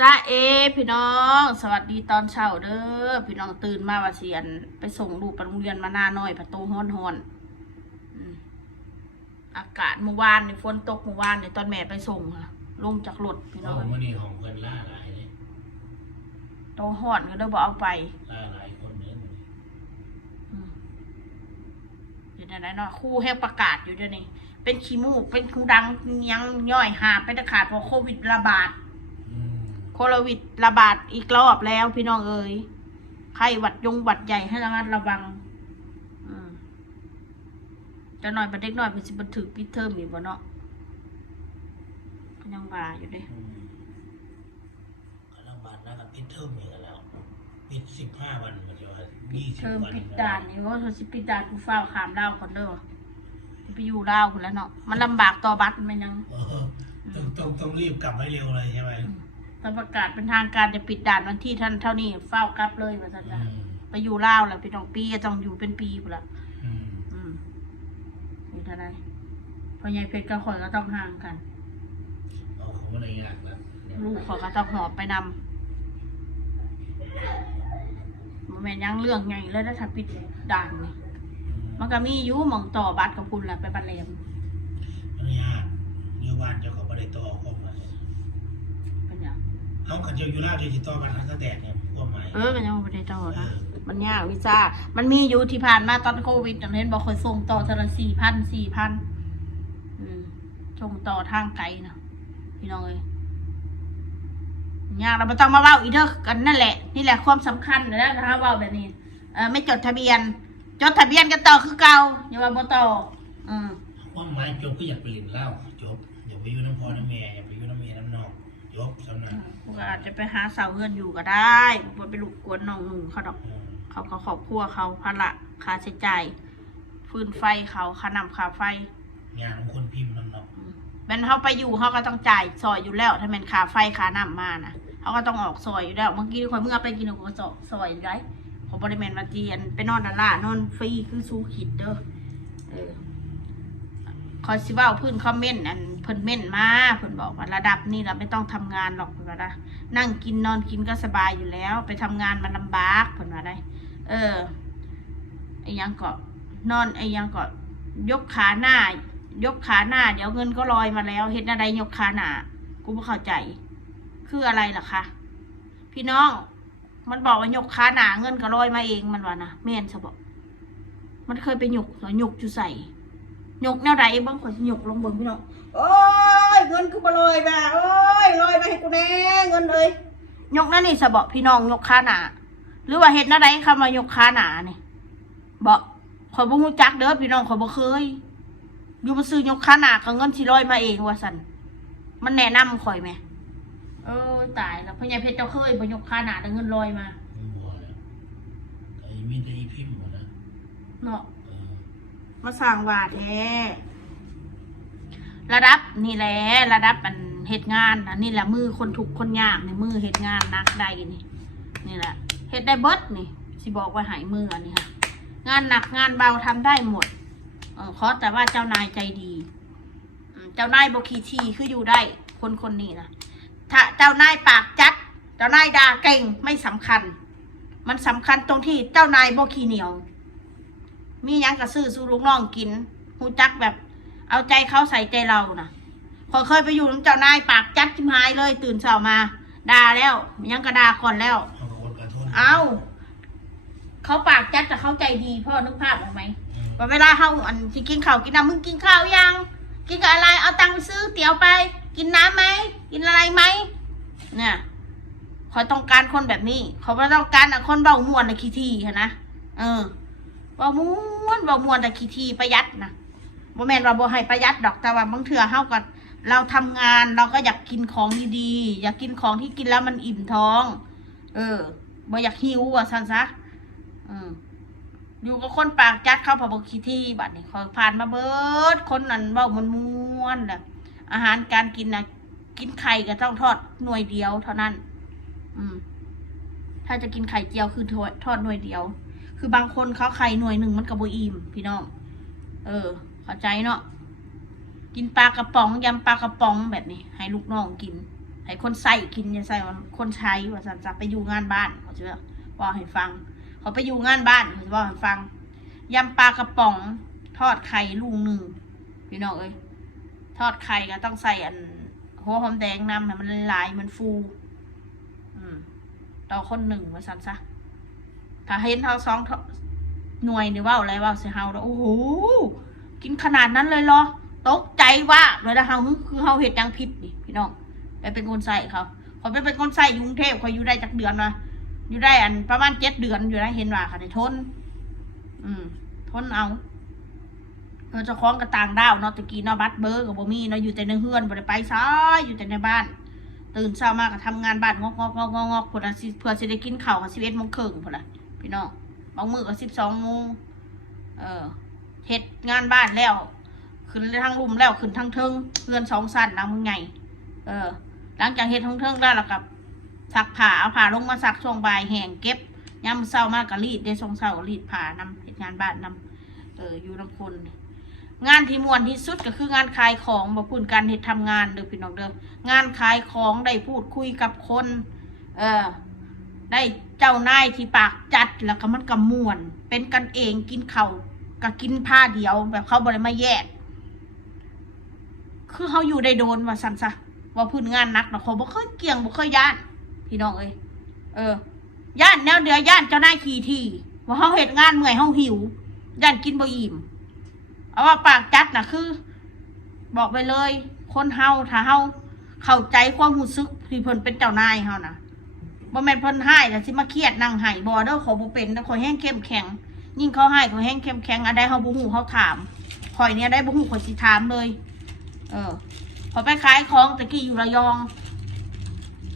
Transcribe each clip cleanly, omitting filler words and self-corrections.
จ้าพี่น้องสวัสดีตอนเช้าเด้อพี่น้องตื่นมาว่าเสียนไปส่งลูกไปโรงเรียนมาหน้าน้อยประตูฮ้อนอากาศเมื่อวานในฝนตกเมื่อวานในตอนแม่ไปส่งค่ะลงจากรถพี่น้องมื่อนี้ของเพื่อนล่าหลายเลยโตฮ้อนก็เลยบอกเอาไปล่าหลายคนเลยเดี๋ยวไหนเนาะคู่ให้ประกาศอยู่เดี๋ยวนี้เป็นขี้มูกเป็นคูดังยังย่อยหาไปตะขาดเพราะโควิดระบาดโควิดระบาดอีกรอบแล้วพี่น้องเอ๋ยไข้หวัดใหญ่ให้ระมัดระวังจะหน่อยประเด็กหน่อยเป็นสิบันทึกปิดเทอมอีกบ่เนาะยังว่าอยู่เด้กำลังบานนะครับปิดเทอมอีกแล้วปิด15 วันมันจะว่าเทอม20 วันปิดด่านนี่ว่าสิปิดด่านกูฟ้าวขามลาวคนเด้อไปอยู่ลาวคนแล้วเนาะมันลำบากต่อบัตรมันยังต้องรีบกลับให้เร็วเลยใช่ไหมถ้าประกาศเป็นทางการจะปิดด่านวันที่ท่านเท่านี้เฝ้ากลับเลยว่าจะไปอยู่ลาวแล้วไปต้องปีต้องอยู่เป็นปีพุ่นละนี่เท่าไรพอใหญ่เพชรกับข่อยก็ต้องห่างกันเอาของอะไรยากแล้วลูกเขาก็ต้องหอบไปนำแม่ยังเรื่องไงเลยถ้าปิดด่านนี่มันก็มีอยู่มองต่อบัตรกับคุณแหละไปบัตรแรมมันยากอยู่บ้านเจ้าเขาไม่ได้ต่อครบเลยเป็นอย่างเอาขันเจ้าอยู่ล่าเจ้าจะต่อบ้านทั้งแตกเนี่ยความหมายมันยังไม่ได้ต่อนะมันยากวิซ่ามันมีอยู่ที่ผ่านมาตอนโควิดอย่างเช่นบอกเคยส่งต่อเท่าละ4,000ส่งต่อทางไกลนะพี่น้องเอ้ยยากเราไม่ต้องมาเว้าอีเด้อกันนั่นแหละนี่แหละความสำคัญเลยนะคะเว้าแบบนี้ไม่จดทะเบียนกันต่อคือเก่าอย่าว่าบ่ต่อความหมายจบก็อยากไปเรียนเล่าจบอย่าไปอยู่น้ำพ่อน้ำแม่อย่าไปอยู่น้ำแม่น้ำนอกจบสำนักพวกอาจจะไปหาสาวเพื่อนอยู่ก็ได้พวกไปลุกกวนน้องหนุ่มเขาดอกเขาครอบครัวเขาภาระค่าใช้จ่ายฟืนไฟเขาค่าน้ำค่าไฟงานของคนพิมพ์น้ำนอกเป็นเขาไปอยู่เขาก็ต้องจ่ายซอยอยู่แล้วถ้าเป็นค่าไฟค่าน้ำมานะเขาก็ต้องออกซอยอยู่แล้วเมื่อกี้คนเมื่อไปกินเขาก็ซอยอยู่ไรของบริเวณมาเตียนไปนอนดาล่านอนฟรีคือสู้ขิดเด้อคอยซิว่าพื้นคอมเมนต์อันเพิ่นเม่นมาเพิ่นบอกว่าระดับนี้เราไม่ต้องทำงานหรอกเพิ่นว่าได้นั่งกินนอนกินก็สบายอยู่แล้วไปทำงานมันลำบากเพิ่นว่าได้ไอ้ยังก็นอนไอ้ยังก็ยกขาหน้าเดี๋ยวเงินก็ลอยมาแล้วเห็นอะไรยกขาหน้ากูไม่เข้าใจคืออะไรล่ะคะพี่น้องมันบอกว่ายกขาหน้าเงินก็ลอยมาเองมันว่านะแม่นซะบอกมันเคยไปยกอยู่ใส่ยกแนวใดบ้างขอยกลงบนพี่น้องโอ้ยเงินคือมาลอยมาโอ้ยลอยมาให้กูแน่เงินเลยยกนั่นนี่ซะบอกพี่น้องยกขาหน้าหรือว่าเห็นแนวใดคำว่ายกขาหน้านี่บอกขอยบ่ฮู้จักเด้อพี่น้องขอยบ่เคยอยู่มาซื้อยกขาหน้ากับเงินสิลอยมาเองว่าซั่นมันแนะนำข่อยไหมตายแล้วพ่อใหญ่เพชรเจ้าเคยบ่ยกขาหน้าแต่เงินลอยมาไอ้มีแต่อีพิมพ์หมดนะเนาะมาสร้างว่าแท้ระดับนี่แหละระดับมันเหตุงานนะนี่แหละมือคนถูกคนยากในมือเหตุงานนักได้นี่แหละเหตุได้เบิดนี่สิบอกว่าหายมืออันนี้ค่ะงานหนักงานเบาทำได้หมดขอแต่ว่าเจ้านายใจดีเจ้านายบกีทีคืออยู่ได้คนนี้นะถ้าเจ้านายปากจัดเจ้านายด่าเก่งไม่สำคัญมันสำคัญตรงที่เจ้านายบกีเหนียวมียังกระซื้อสู้ลูกน้องกินหูจักแบบเอาใจเขาใส่ใจเรานะพอเคยไปอยู่เจ้านายปากจัดชิมหายเลยตื่นเช้ามาด่าแล้วยังกระด่าก่อนแล้วเอาเขาปากจัดแต่เขาใจดีพ่อนึกภาพออกไหมว่าเวลาเขาอันที่กินข้าวกินน้ำมึงกินข้าวยังกินกับอะไรเอาตังค์ไปซื้อเตี๋ยวไปกินน้ำไหมกินอะไรไหมเนี่ยเขาต้องการคนแบบนี้เขาไม่ต้องการคนเบาหมวนในขี้ทีเห็นนะเบาม้วนแต่ขี้ทีประหยัดนะโมเมนต์เราบ่ให้ประหยัดดอกแต่ว่าบางเถื่อเฮาก่อนเราทำงานเราก็อยากกินของดีๆอยากกินของที่กินแล้วมันอิ่มท้องบ่อยากหิวอ่ะซันซะอยู่กับคนปากจัดเข้าพอบอกขี้ที่บัดนี้เขาผ่านมาเบิดคนนั้นเบ้ามันม้วนแหละอาหารการกินนะกินไข่ก็ต้องทอดหน่วยเดียวเท่านั้นถ้าจะกินไข่เจียวคือทอดหน่วยเดียวคือบางคนเขาไข่หน่วยหนึ่งมันกระโบอิ่มพี่น้องเข้าใจเนาะกินปลากระป๋องยำปลากระป๋องแบบนี้ให้ลูกน้องกิน ให้คนใส่กินอย่าใส่ว่าคนใช้ว่าสันจะไปอยู่งานบ้านเขาจะบอกให้ฟังเขาไปอยู่งานบ้านเขาจะบอกให้ฟังยำปลากระป๋องทอดไข่ลูกหนึ่งพี่น้องเอ้ยทอดไข่ก็ต้องใส่อันหัวหอมแดงนำให้มันละลายมันฟูต่อคนหนึ่งว่าสันซะถ้าเห็นเท่าสองหน่วยนี่ว่าอะไรว่าเสียเฮาแล้วโอ้โหกินขนาดนั้นเลยเหรอตกใจว่าเลยนะเฮาคือเฮาเห็ดยังผิดนี่พี่น้องไปเป็นคนใส่เขาไปเป็นคนใส่กรุงเทพเขาอยู่ได้จากเดือนนะอยู่ได้อันประมาณ7 เดือนอยู่ได้เห็นว่าค่ะในทนทนเอาเราจะคล้องกระต่างดาวเนาะตะกี้เนาะบัตรเบอร์กับบ่มีเนาะอยู่แต่ในเฮือนบ่ได้ไปซ้ายอยู่แต่ในบ้านตื่นเช้ามาก็ทำงานบ้านงอกพุ่นน่ะเพื่อสิได้กินข้าวค่ะ11 โมงครึ่งพุ่นน่ะพี่น้องบางมื้อก็12 โมงเฮ็ดงานบ้านแล้วขึ้นทางรุมแล้วขึ้นทางเทิงเพื่อน2 ชั้นนะมึงไงหลังจากเฮ็ดทางเทิงได้แล้วกับซักผ้าเอาผ้าลงมาซักช่วงบ่ายแห้งเก็บยามเช้ามากก็รีดได้ช่วงเช้ารีดผ้านำเฮ็ดงานบ้านนำอยู่นำคนงานที่ม่วนที่สุดก็คืองานขายของบ่พูดการเฮ็ดทำงานเด้อพี่น้องเด้องานขายของได้พูดคุยกับคนได้เจ้านายที่ปากจัดแล้วก็มันก็ม่วนเป็นกันเองกินข้าวก็กินผ้าเดียวแบบเขาบ่ได้มาแยกคือเขาอยู่ได้โดนว่าซั่นซะว่าพื้นงานนักนะเขาบ่เคยเกี่ยงบ่เคยย่านพี่น้องเอ้ยย่านแนวเดียวย่านเจ้านายขี่ที่ว่าเขาเฮ็ดงานเมื่อยเขาหิวย่านกินบ่อิ่มเอาว่าปากจัดน่ะคือบอกไปเลยคนเฮาถ้าเฮาเข้าใจความรู้สึกที่เพิ่นเป็นเจ้านายเฮานะบ่แม่นเพิ่นให้แล้วสิมาเครียดนั่งให้บ่เด้อเขาบ่เป็นเด้อเขาแห้งเข้มแข็งยิ่งเขาให้เขาแห้งเข้มแข็งอันใดเฮาบ่ฮู้เฮาถามข่อยเนี่ยได้บ่ฮู้ข่อยสิถามเลยพอไปขายของตะกี้อยู่ระยอง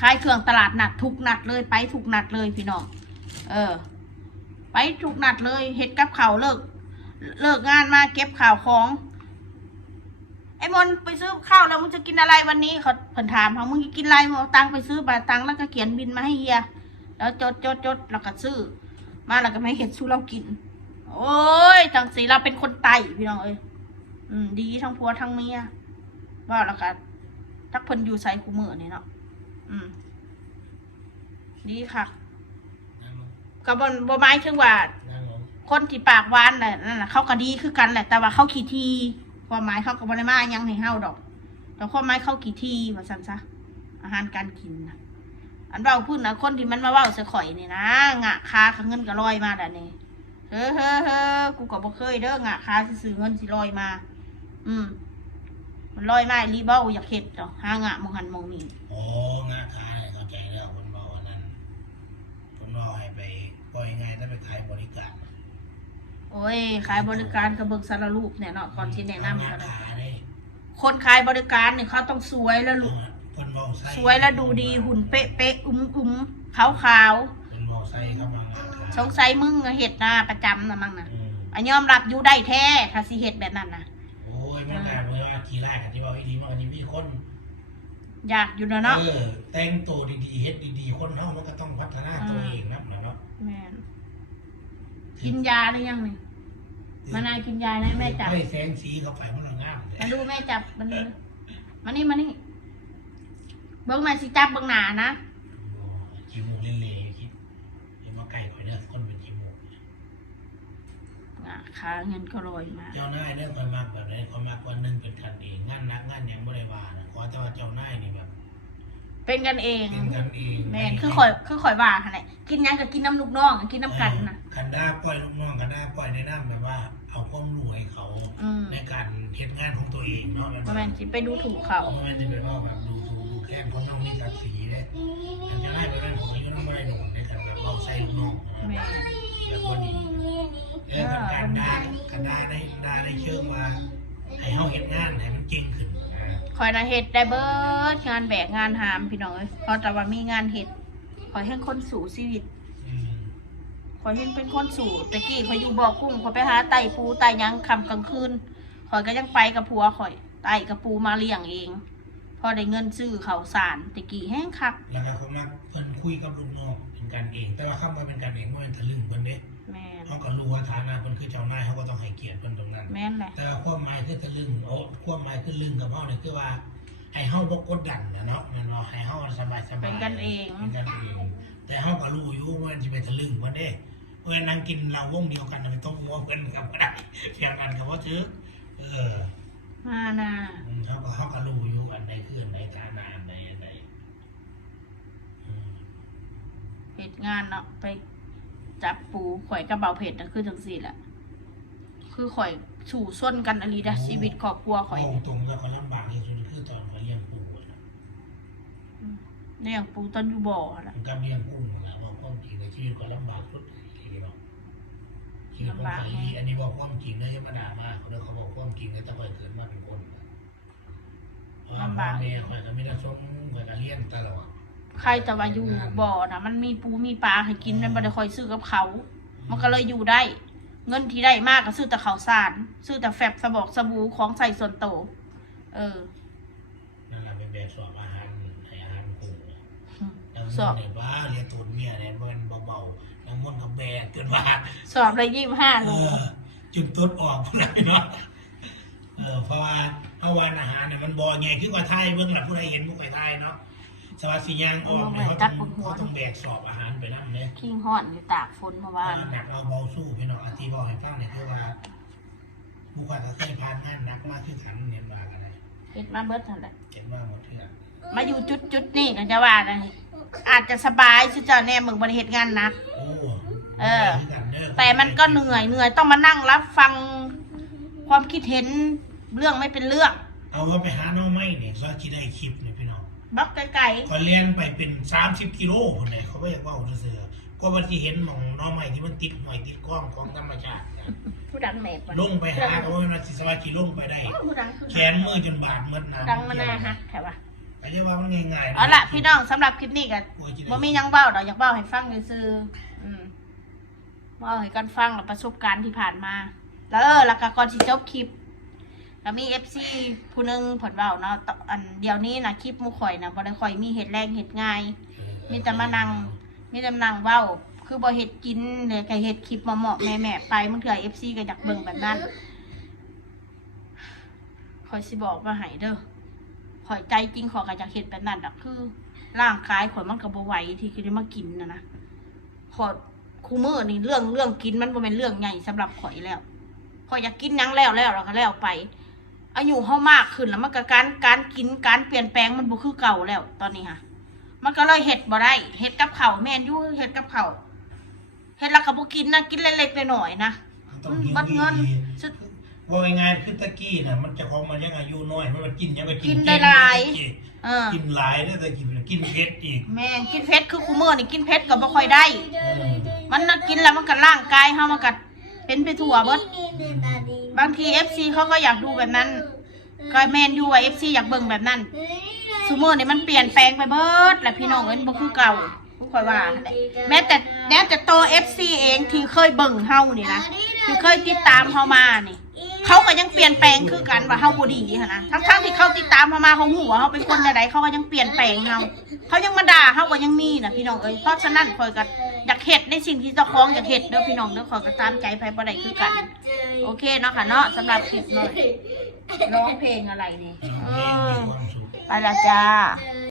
ขายเครื่องตลาดนัดทุกนัดเลยไปทุกนัดเลยพี่น้องไปทุกนัดเลยเฮ็ดกับข้าวเลิกงานมาเก็บข่าวของไอ้มนไปซื้อข้าวแล้วมึงจะกินอะไรวันนี้เขาเพิ่นถามเขามึงกินอะไรมึงเอาตังค์ไปซื้อบาทตังค์แล้วก็เขียนบินมาให้เฮียแล้วจดแล้วก็ซื้อมาแล้วก็ไม่เห็นสู้เรากินโอ้ยจังสีเราเป็นคนไต่พี่น้องเอ้ยดีทั้งผัวทั้งเมียว่าแล้วก็ทักเพิ่นอยู่ใส่คู่มือนี่เนาะดีค่ะกับ่หมายถึงว่าคนที่ปากหวานนั่นแหละเขาก็ดีคือกันแหละแต่ว่าเขาขี้ทีความหมายเขาก็บ่ได้มายังให้เฮาดอกแต่ความหมายเขาขี้ทีว่าซั่นซะอาหารการกินนะอันเว้าพูดนะคนที่มันมาเว้าใส่ข่อยนี่นะงะคากับเงินก็ลอยมาแล้วนี่เฮ้อกูก็บ่เคยเด้องะคาซื้อเงินสิลอยมามันลอยมารีเบ้าอยากเฮ็ดดอกหางะมองหันมองนี่โอ้งะคาเข้าใจแล้วคนบอกว่านั้นคนบอกให้ไปปล่อยไงถ้าไปขายบริการโอ้ยขายบริการกระเบิกสารรูปเนี่ยเนาะก่อนที่แนะนำกันคนขายบริการเนี่ยเขาต้องสวยแล้วลูกสวยแล้วดูดีหุ่นเป๊ะขาวสงสัยมึงเห็ดนะประจำนะมั่งนะยอมรับอยู่ได้แท้ถ้าสิเห็ดแบบนั้นนะโอ้ยไม่ได้เลยทีแรกที่บอกให้ดีว่าวันนี้มีคนอยากอยู่เนาะแต่งตัวดีๆเฮ็ดดีๆคนเฮามันก็ต้องพัฒนาตัวเองนะเนาะแม่กินยาได้ยังนี่มานายกินยาได้แม่จับให้แสงสีเข้าไปมันงามมาดูแม่จับมันมานี่เบิ้งมาสิจับเบิ้งหนานะจิมูเล่ๆคิดเห็นว่าไก่ข่อยเนี่ยคนเป็นจิมูขาเงินก็ลอยมาเจ้านายเนี่ยข่อยมากแบบนี้ข่อยมากกว่านึงเป็นกันเองงานนักงานยังบ่ได้ว่านะขอแต่ว่าเจ้านายนี่แบบเป็นกันเองแม่คือข่อยว่าอะไรกินยังก็กินน้ำลูกน้องกินน้ำกันนะคันด้าปล่อยลูกน้องคันด้าปล่อยในน้ำแบบว่าเอาความรู้ให้เขาในการเฮ็ดงานของตัวเองเนาะแม่ไปดูถูกเขาแม่จะเป็นว่าแบบดูถูกแค่คนน้องมีศักดิ์ศรีเลยคันจะได้ไปเป็นของอายุน้องไม่หนุ่มในการแบบเราใส่ลูกน้องแม่แบบว่าดีการด่าได้เชิงว่าให้เขาเฮ็ดงานให้มันเก่งขึ้นคอยนะเฮ็ดได้เบิดงานแบกงานหามพี่น้องเอ้ยพอแต่ว่ามีงานเฮ็ดคอยให้คนสู่ชีวิตคอยเห็นเป็นคนสู่ตะกี้คอยอยู่บ่อกุ้งคอยไปหาไต่ปูไต่ยังค่ำกลางคืนคอยก็ยังไปกับผัวคอยไต่กับปูมาเลี้ยงเองพอได้เงินซื้อข้าวสารตะกี้แห้งคักแล้วก็เขามาเพิ่นคุยกับลูกน้องเป็นกันเองแต่ว่าคำว่าเป็นกันเองบ่แม่นทะลึ่งเพิ่นเด้เขาก็รู้ว่าฐานะเพิ่นคือเจ้านายเขาก็ต้องให้เกียรติเพิ่นตรงนั้นแม่นแหละแต่ความหมายคือทะลึ่งความหมายคือลึ่งกับเฮานี่คือว่า ให้เฮาบ่กดดันนะเนาะแม่นบ่ให้เฮาสบายๆ เป็นกันเอง เป็นกันเองแต่เฮาก็รู้อยู่ว่ามันสิไปทะลึ่งบ่เด้เพิ่นนั่งกินเหล้าวงเดียวกันน่ะมันต้องหัวเพิ่นก็บ่ได้เพียงกันก็บ่ถือมานะ เขาก็รู้อยู่อันใดคืออันใดฐานะอันใดเหตุงานเนาะไปจับปูข่อยกระเบาเผ็ดนะคือจังสี่แหละคือข่อยสู่ส้นกันอะไรนะชีวิตครอบครัวข่อย ตรงแล้วก็ลำบากที่สุดคือตอนเขาเลี้ยงปูเลี้ยงปูต้นอยู่บ่อนะ ก็เลี้ยงกุ้งนั่นแหละบอกความจริงในชีวิตก็ลำบากสุดทีเนาะชีวิตของใครอันนี้บอกความจริงนะยังมาด่ามากเขาบอกความจริงเลยแต่ข่อยเกิดมาเป็นคนพ่อแม่ข่อยก็ไม่ได้ส่งข่อยก็เลี้ยงตลอดใครแต่ว่าอยู่บ่อนะมันมีปูมีปลาให้กินมันไม่ได้คอยซื้อกับเขามันก็เลยอยู่ได้เงินที่ได้มากก็ซื้อแต่ข้าวสารซื้อแต่แฟบสบอกสบู่ของใส่ส่วนโตนั่นแหละเป็นแบบสอบอาหารให้อาหารกุ้งสอบเนี่ยบ้าเรียนตัวเมียเนี่ยมันเบาๆน้ำมันกับแบกเกินว่าสอบเลย25 โลจุดต้นออกเลยเนาะเพราะว่าเอาวันอาหารเนี่ยมันบ่อใหญ่ขึ้นกว่าไทยเบื้องหลังผู้ใดเห็นผู้ใดไทยเนาะสวัสดิ์ยางออกเนี่ยเขาต้องแบกสอบอาหารไปนั่นเนี่ยคิงห่อนอยู่ตากฝนเมื่อวานหนักเอาเบาสู้พี่น้องอธิบายให้ฟังเนี่ยคือว่าผู้ว่าก็เคยผ่านงานหนักมากขึ้นขันเนี่ยมากันเลยเห็นมาเบิดเท่าไหร่เห็นว่าหมดเถื่อนมาอยู่จุดนี่กันจะว่าไงอาจจะสบายชื่อเจ้าแน่มึงบริเหตุงานนักแต่มันก็เหนื่อยต้องมานั่งรับฟังความคิดเห็นเรื่องไม่เป็นเรื่องเอาว่าไปหาน้องไม้เนี่ยซอยที่ได้คลิปเนี่ยพี่น้องบักไก่ก็เลี้ยงไปเป็น30 กิโลคนไหนเขาไม่อยากว่าเสือก็วันที่เห็นของน้องไม้ที่มันติดหน่อยติดกล้องของธรรมชาติผู้ดังแม่ลงไปหาเขาว่าสิสวัสดิ์ลงไปได้แขนมือจนบาดเมื่อน้ำดังมาแน่ฮะแค่ว่าแต่จะว่ามันง่ายๆเอาละพี่น้องสำหรับคลิปนี้กันบ่มียังเบ้าดอกอยากเบ้าให้ฟังซื่อเบ้าให้กันฟังประสบการณ์ที่ผ่านมาแล้วก็ก่อนที่จบคลิปก็มี FC ผู้นึงผลเบ้าเนาะอันเดี๋ยวนี้นะคลิปมุข่อยนะบ่ได้ค่อยมีเหตุแรงเหตุง่ายมีแต่มานั่งเบ้าคือบ่เฮ็ดกินเลยก็เฮ็ดคลิปเหมาะแม่ไปมึงเถื่อ FC ก็อยากเบิ่งแบบนั้นข่อยสิบอกว่าให้เด้อข่อยใจจริงขอก็อยากเฮ็ดแบบนั้นดอกคือร่างกายข่อยมันก็บ่ไหวที่จะมากินนะขอคู่มื้อนี่เรื่องกินมันบ่แม่นเรื่องใหญ่สำหรับข่อยแล้วข่อยอยากกินหยังแล้วเราก็แล้วไปอายุเฮามากขึ้นแล้วมันก็การกินการเปลี่ยนแปลงมันบ่คือเก่าแล้วตอนนี้ค่ะมันก็เลยเฮ็ดบ่ได้เฮ็ดกับข้าวแม่นอยู่เฮ็ดกับข้าวเฮ็ดแล้วก็บ่กินนะกินเล็กๆน้อยๆนะบัดเงินว่าง่ายๆคือตะกี้น่ะมันจะของมันยังอายุน้อยมันกินยังก็กินได้หลายกินหลายแล้วแต่กินเผ็ดอีกแม่กินเผ็ดคือคู่มื้อนี่กินเผ็ดก็บ่ค่อยได้มันน่ะกินแล้วมันก็ร่างกายเฮามันก็เป็นไปทั่วเบิดบางที FC เขาก็อยากดูแบบนั้นก็แม่นอยู่ว่า FC อยากเบิ่งแบบนั้นซุมื้อนี่มันเปลี่ยนแปลงไปเบิดแล้วพี่น้องเอ้ยบ่คือเก่าค่อยว่าแม้แต่โต FC เองที่เคยเบิ่งเฮานี่นะที่เคยติดตามเฮามานี่เขาก็ยังเปลี่ยนแปลงคือกันว่าเฮาบ่ดีหั่นนะทั้งที่เขาติดตามเฮามาเขาฮู้ว่าเฮาเป็นคนใดๆเขาก็ยังเปลี่ยนแปลงเฮาเขายังมาด่าเฮาก็ยังมีนะพี่น้องเอ้ยเพราะฉะนั้นข่อยก็อยากเฮ็ดในสิ่งที่เจ้าของอยากเฮ็ดเด้อพี่น้องเด้อข่อยก็ตามใจไผบ่ได้คือกันโอเคเนาะค่ะเนาะสำหรับคลิปนี้ร้องเพลงอะไรนี่ไปละจ้า